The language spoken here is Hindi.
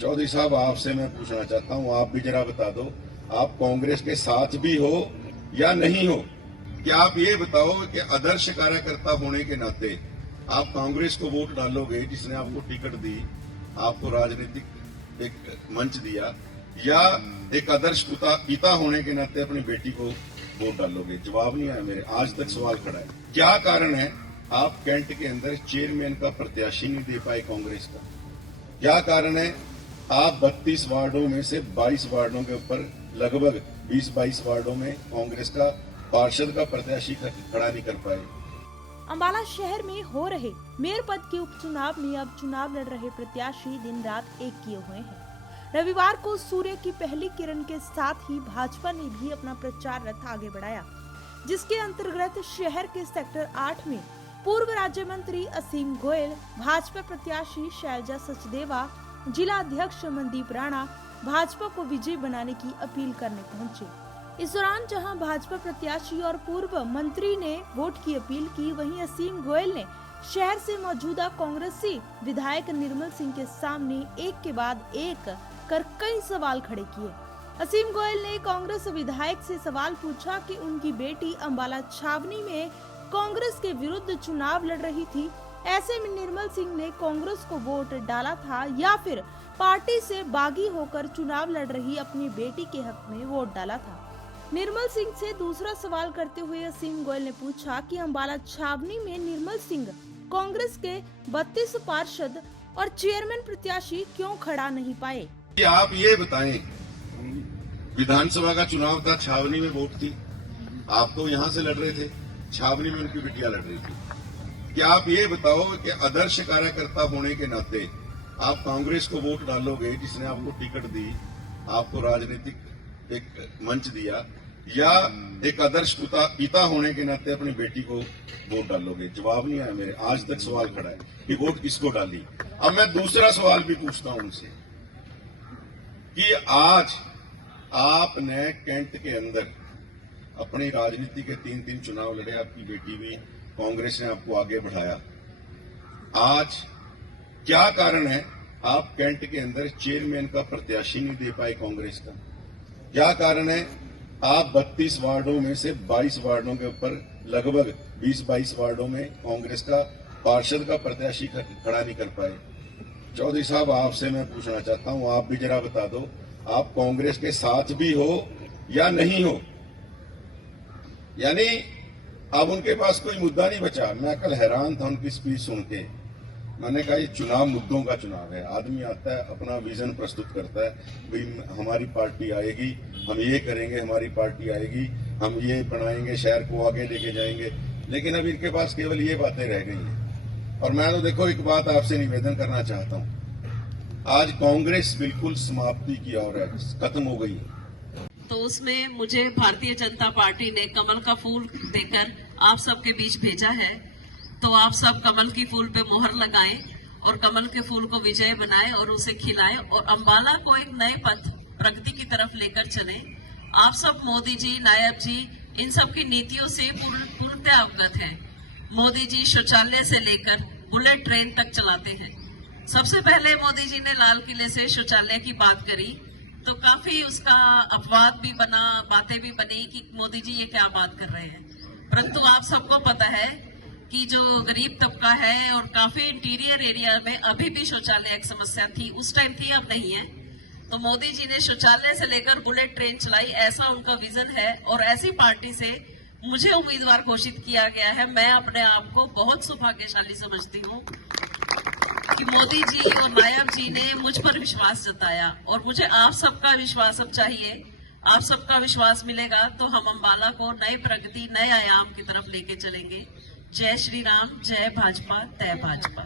चौधरी साहब, आपसे मैं पूछना चाहता हूं, आप भी जरा बता दो, आप कांग्रेस के साथ भी हो या नहीं हो? क्या आप ये बताओ कि आदर्श कार्यकर्ता होने के नाते आप कांग्रेस को वोट डालोगे जिसने आपको टिकट दी, आपको राजनीतिक एक मंच दिया, या एक आदर्श पिता होने के नाते अपनी बेटी को वोट डालोगे? जवाब नहीं आया मेरे, आज तक सवाल खड़ा है। क्या कारण है आप कैंट के अंदर चेयरमैन का प्रत्याशी नहीं दे पाए कांग्रेस का? क्या कारण है आप 32 वार्डों में से 22 वार्डों के ऊपर लगभग 20-22 वार्डों में कांग्रेस का पार्षद का प्रत्याशी खड़ा नहीं कर पाए? अंबाला शहर में हो रहे मेयर पद के उपचुनाव में अब चुनाव लड़ रहे प्रत्याशी दिन रात एक किए हुए हैं। रविवार को सूर्य की पहली किरण के साथ ही भाजपा ने भी अपना प्रचार रथ आगे बढ़ाया, जिसके अंतर्गत शहर के सेक्टर 8 में पूर्व राज्य मंत्री असीम गोयल, भाजपा प्रत्याशी शैलजा सचदेवा, जिला अध्यक्ष मनदीप राणा भाजपा को विजयी बनाने की अपील करने पहुंचे। इस दौरान जहां भाजपा प्रत्याशी और पूर्व मंत्री ने वोट की अपील की, वहीं असीम गोयल ने शहर से मौजूदा कांग्रेसी विधायक निर्मल सिंह के सामने एक के बाद एक कर कई सवाल खड़े किए। असीम गोयल ने कांग्रेस विधायक से सवाल पूछा कि उनकी बेटी अंबाला छावनी में कांग्रेस के विरुद्ध चुनाव लड़ रही थी, ऐसे में निर्मल सिंह ने कांग्रेस को वोट डाला था या फिर पार्टी से बागी होकर चुनाव लड़ रही अपनी बेटी के हक में वोट डाला था। निर्मल सिंह से दूसरा सवाल करते हुए असीम गोयल ने पूछा कि अंबाला छावनी में निर्मल सिंह कांग्रेस के 32 पार्षद और चेयरमैन प्रत्याशी क्यों खड़ा नहीं पाए? आप ये बताएं, विधानसभा का चुनाव था, छावनी में वोट थी, आप तो यहां से लड़ रहे थे, छावनी में उनकी बिटिया लड़ रही थी। क्या आप ये बताओ कि आदर्श कार्यकर्ता होने के नाते आप कांग्रेस को वोट डालोगे जिसने आपको टिकट दी, आपको राजनीतिक एक मंच दिया, या एक आदर्श पिता होने के नाते अपनी बेटी को वोट डालोगे? जवाब नहीं आया मेरे, आज तक सवाल खड़ा है कि वोट किसको डाली। अब मैं दूसरा सवाल भी पूछता हूं उनसे कि आज आपने कैंट के अंदर अपनी राजनीति के 3 चुनाव लड़े, आपकी बेटी भी, कांग्रेस ने आपको आगे बढ़ाया। आज क्या कारण है आप कैंट के अंदर चेयरमैन का प्रत्याशी नहीं दे पाए कांग्रेस का? क्या कारण है आप 32 वार्डों में से 22 वार्डों के ऊपर लगभग 20-22 वार्डों में कांग्रेस का पार्षद का प्रत्याशी खड़ा नहीं कर पाए? चौधरी साहब, आपसे मैं पूछना चाहता हूं, आप भी जरा बता दो, आप कांग्रेस के साथ भी हो या नहीं हो? यानी अब उनके पास कोई मुद्दा नहीं बचा। मैं कल हैरान था उनकी स्पीच सुन के। मैंने कहा ये चुनाव मुद्दों का चुनाव है। आदमी आता है, अपना विजन प्रस्तुत करता है, भाई हमारी पार्टी आएगी, हम ये करेंगे, हमारी पार्टी आएगी, हम ये बनाएंगे, शहर को आगे लेके जाएंगे। लेकिन अब इनके पास केवल ये बातें रह गई हैं। और मैं तो देखो एक बात आपसे निवेदन करना चाहता हूं, आज कांग्रेस बिल्कुल समाप्ति की ओर है, खत्म हो गई है। तो उसमें मुझे भारतीय जनता पार्टी ने कमल का फूल देकर आप सबके बीच भेजा है। तो आप सब कमल की फूल पे मोहर लगाएं और कमल के फूल को विजय बनाएं और उसे खिलाएं और अंबाला को एक नए पथ प्रगति की तरफ लेकर चले। आप सब मोदी जी, नायब जी, इन सब की नीतियों से पूर्णतः अवगत हैं। मोदी जी शौचालय से लेकर बुलेट ट्रेन तक चलाते हैं। सबसे पहले मोदी जी ने लाल किले से शौचालय की बात करी तो काफी उसका अपवाद भी बना, बातें भी बनी कि मोदी जी ये क्या बात कर रहे हैं। परंतु आप सबको पता है कि जो गरीब तबका है और काफी इंटीरियर एरिया में अभी भी शौचालय एक समस्या थी, उस टाइम थी, अब नहीं है। तो मोदी जी ने शौचालय से लेकर बुलेट ट्रेन चलाई, ऐसा उनका विजन है और ऐसी पार्टी से मुझे उम्मीदवार घोषित किया गया है। मैं अपने आप को बहुत सौभाग्यशाली समझती हूँ कि मोदी जी और नायब जी ने मुझ पर विश्वास जताया और मुझे आप सबका विश्वास अब चाहिए। आप सबका विश्वास मिलेगा तो हम अंबाला को नई प्रगति, नए आयाम की तरफ लेके चलेंगे। जय श्री राम, जय भाजपा, तय भाजपा।